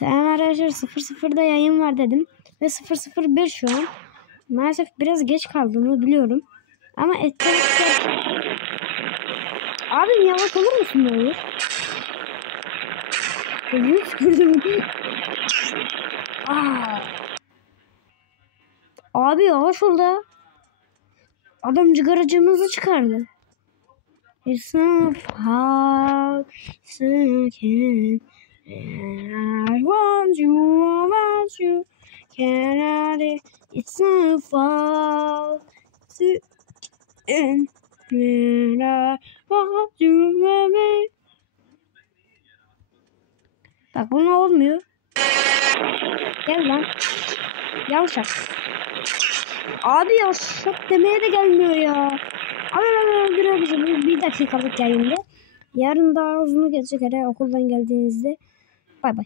Selam arkadaşlar, 00'da yayın var dedim. Ve 001 şu an. Maalesef biraz geç kaldığımı biliyorum. Ama etkinlikler... Abim yavaş olur musun böyle? Abi yavaş ol da. Adam cigaracımızı çıkardı. It's not how can I want you cannot it's not fall and when I want you baby. Bak bu ne olmuyor? Gel lan. Yavşak. Abi yavşak demeye de gelmiyor ya. Bir dakikalık yayında. Yarın daha uzun gelecek okuldan geldiğinizde. Bay bay.